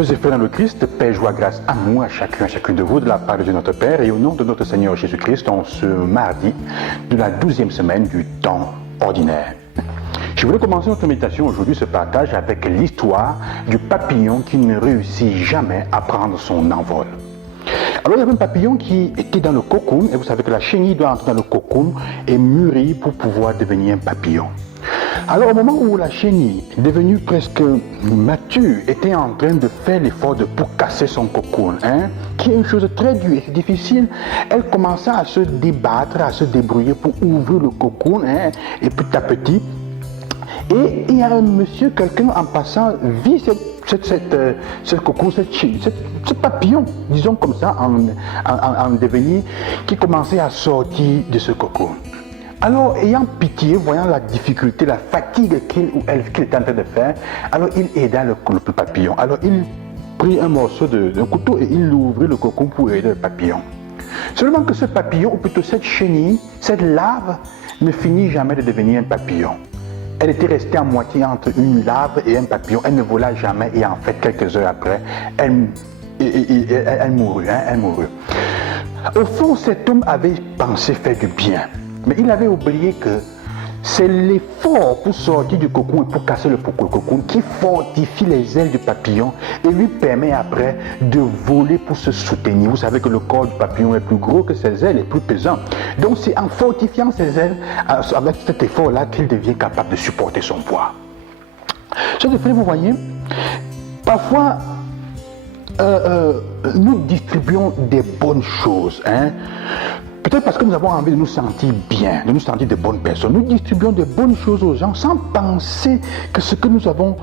Sœurs et frères dans le Christ, paix, joie, grâce, amour à chacun, à chacune de vous, de la part de Dieu notre Père, et au nom de notre Seigneur Jésus-Christ, en ce mardi de la 12e semaine du temps ordinaire. Je voulais commencer notre méditation aujourd'hui, ce partage, avec l'histoire du papillon qui ne réussit jamais à prendre son envol. Alors il y avait un papillon qui était dans le cocoon, et vous savez que la chenille doit entrer dans le cocoon et mûrir pour pouvoir devenir un papillon. Alors au moment où la chenille, devenue presque mature, était en train de faire l'effort pour casser son cocoon, qui est une chose très dure et difficile, elle commença à se débattre, à se débrouiller pour ouvrir le cocoon, et petit à petit, et il y a un monsieur, quelqu'un en passant, vit ce cocoon, ce papillon, disons comme ça, en devenir, qui commençait à sortir de ce cocoon. Alors, ayant pitié, voyant la difficulté, la fatigue qu'il était en train de faire, alors il aida le papillon. Alors, il prit un morceau d'un couteau et il ouvrit le cocon pour aider le papillon. Seulement que ce papillon, ou plutôt cette chenille, cette larve, ne finit jamais de devenir un papillon. Elle était restée à moitié entre une larve et un papillon. Elle ne vola jamais et en fait, quelques heures après, elle mourut. Au fond, cet homme avait pensé faire du bien. Mais il avait oublié que c'est l'effort pour sortir du cocon et pour casser le cocon qui fortifie les ailes du papillon et lui permet après de voler pour se soutenir. Vous savez que le corps du papillon est plus gros que ses ailes, est plus pesant. Donc c'est en fortifiant ses ailes, avec cet effort-là, qu'il devient capable de supporter son poids. Chers frères, vous voyez, parfois, nous distribuons des bonnes choses, peut-être parce que nous avons envie de nous sentir bien, de nous sentir de bonnes personnes. Nous distribuons de bonnes choses aux gens sans penser que ce que nous avons,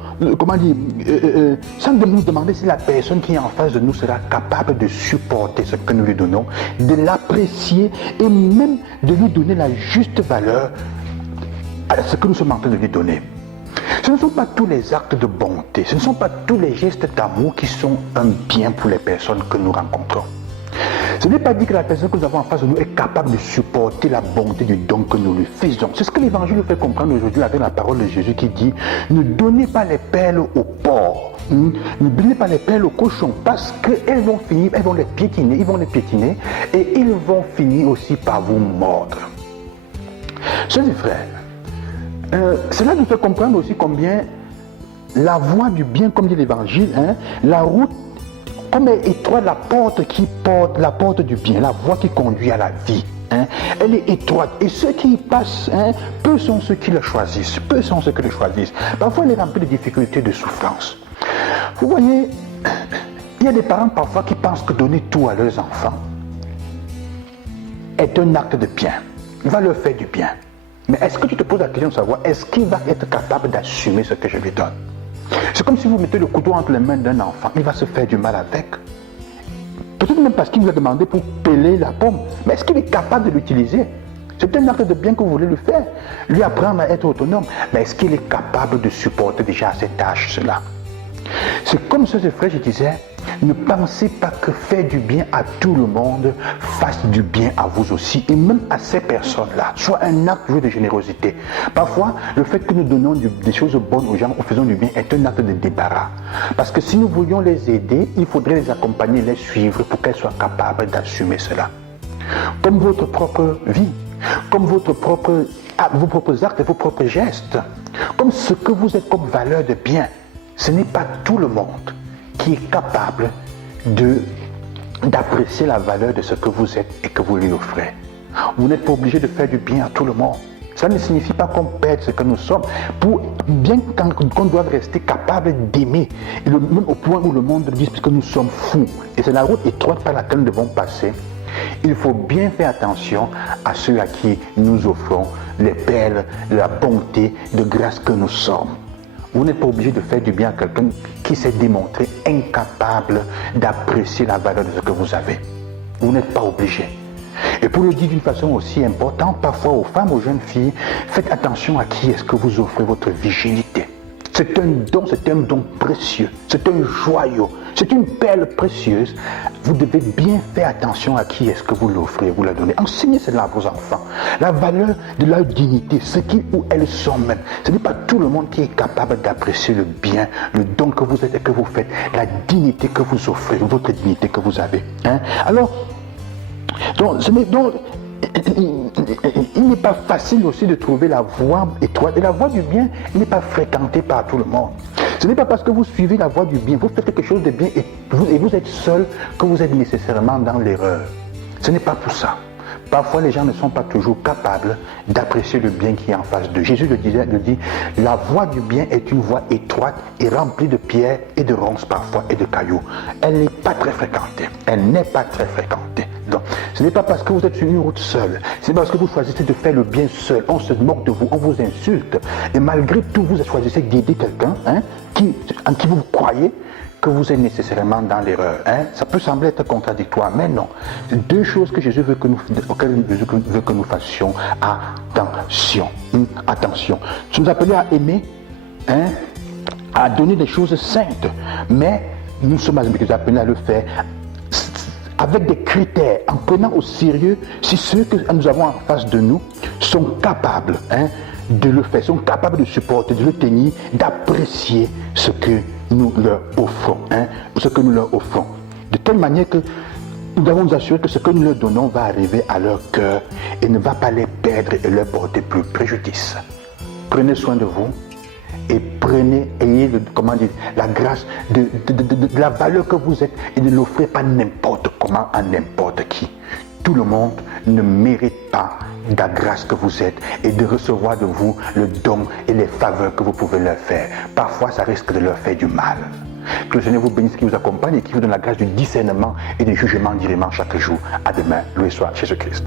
sans nous demander si la personne qui est en face de nous sera capable de supporter ce que nous lui donnons, de l'apprécier et même de lui donner la juste valeur à ce que nous sommes en train de lui donner. Ce ne sont pas tous les actes de bonté, ce ne sont pas tous les gestes d'amour qui sont un bien pour les personnes que nous rencontrons. Ce n'est pas dit que la personne que nous avons en face de nous est capable de supporter la bonté du don que nous lui faisons. C'est ce que l'Évangile nous fait comprendre aujourd'hui avec la parole de Jésus qui dit « Ne donnez pas les perles aux porcs, ne donnez pas les perles aux cochons, parce qu'elles vont finir, ils vont les piétiner et ils vont finir aussi par vous mordre. » Chers frères, cela nous fait comprendre aussi combien la voie du bien, comme dit l'Évangile, la route, comme est étroite la porte du bien, la voie qui conduit à la vie, elle est étroite. Et ceux qui y passent, peu sont ceux qui le choisissent, Parfois, elle est remplie de difficultés, de souffrances. Vous voyez, il y a des parents parfois qui pensent que donner tout à leurs enfants est un acte de bien, va leur faire du bien. Mais est-ce que tu te poses la question de savoir, est-ce qu'il va être capable d'assumer ce que je lui donne? C'est comme si vous mettez le couteau entre les mains d'un enfant, il va se faire du mal avec. Peut-être même parce qu'il vous a demandé pour peler la pomme. Mais est-ce qu'il est capable de l'utiliser? C'est un acte de bien que vous voulez lui faire, lui apprendre à être autonome. Mais est-ce qu'il est capable de supporter déjà cette tâche, cela? C'est comme ce frère, je disais, ne pensez pas que faire du bien à tout le monde fasse du bien à vous aussi, et même à ces personnes-là, soit un acte de générosité. Parfois, le fait que nous donnons des choses bonnes aux gens, ou faisons du bien, est un acte de débarras. Parce que si nous voulions les aider, il faudrait les accompagner, les suivre pour qu'elles soient capables d'assumer cela. Comme votre propre vie, comme vos propres actes et vos propres gestes, comme ce que vous êtes comme valeur de bien. Ce n'est pas tout le monde qui est capable d'apprécier la valeur de ce que vous êtes et que vous lui offrez. Vous n'êtes pas obligé de faire du bien à tout le monde. Ça ne signifie pas qu'on perd ce que nous sommes, bien qu'on doit rester capable d'aimer, même au point où le monde dit que nous sommes fous. Et c'est la route étroite par laquelle nous devons passer. Il faut bien faire attention à ceux à qui nous offrons les perles de la bonté, de grâce que nous sommes. Vous n'êtes pas obligé de faire du bien à quelqu'un qui s'est démontré incapable d'apprécier la valeur de ce que vous avez. Vous n'êtes pas obligé. Et pour le dire d'une façon aussi importante, parfois aux femmes, aux jeunes filles, faites attention à qui est-ce que vous offrez votre virginité. C'est un don précieux, c'est un joyau, c'est une perle précieuse. Vous devez bien faire attention à qui est-ce que vous l'offrez, vous la donnez. Enseignez cela à vos enfants. La valeur de leur dignité, ce qui ou elles sont même. Ce n'est pas tout le monde qui est capable d'apprécier le bien, le don que vous êtes et que vous faites, la dignité que vous offrez, votre dignité que vous avez. Hein? Alors, il n'est pas facile aussi de trouver la voie étroite. Et la voie du bien n'est pas fréquentée par tout le monde. Ce n'est pas parce que vous suivez la voie du bien, vous faites quelque chose de bien et vous êtes seul que vous êtes nécessairement dans l'erreur. Ce n'est pas tout ça. Parfois, les gens ne sont pas toujours capables d'apprécier le bien qui est en face d'eux. Jésus le dit, la voie du bien est une voie étroite et remplie de pierres et de ronces parfois et de cailloux. Elle n'est pas très fréquentée. Elle n'est pas très fréquentée. Donc, ce n'est pas parce que vous êtes sur une route seule, c'est parce que vous choisissez de faire le bien seul. On se moque de vous, on vous insulte. Et malgré tout, vous choisissez d'aider quelqu'un en qui vous croyez que vous êtes nécessairement dans l'erreur. Ça peut sembler être contradictoire, mais non. C'est deux choses que Jésus veut auxquelles Jésus veut que nous fassions attention. Attention. Nous sommes appelés à aimer, à donner des choses saintes, mais nous sommes appelés à le faire avec des critères, en prenant au sérieux si ceux que nous avons en face de nous sont capables de le faire, sont capables de supporter, de le tenir, d'apprécier ce que nous leur offrons, de telle manière que nous devons nous assurer que ce que nous leur donnons va arriver à leur cœur et ne va pas les perdre et leur porter plus préjudice. Prenez soin de vous et ayez la grâce de la valeur que vous êtes et ne l'offrez pas n'importe comment à n'importe qui. Tout le monde ne mérite pas la grâce que vous êtes et de recevoir de vous le don et les faveurs que vous pouvez leur faire. Parfois, ça risque de leur faire du mal. Que le Seigneur vous bénisse, qui vous accompagne et qui vous donne la grâce du discernement et du jugement dirimant chaque jour. À demain, loué soit Jésus-Christ.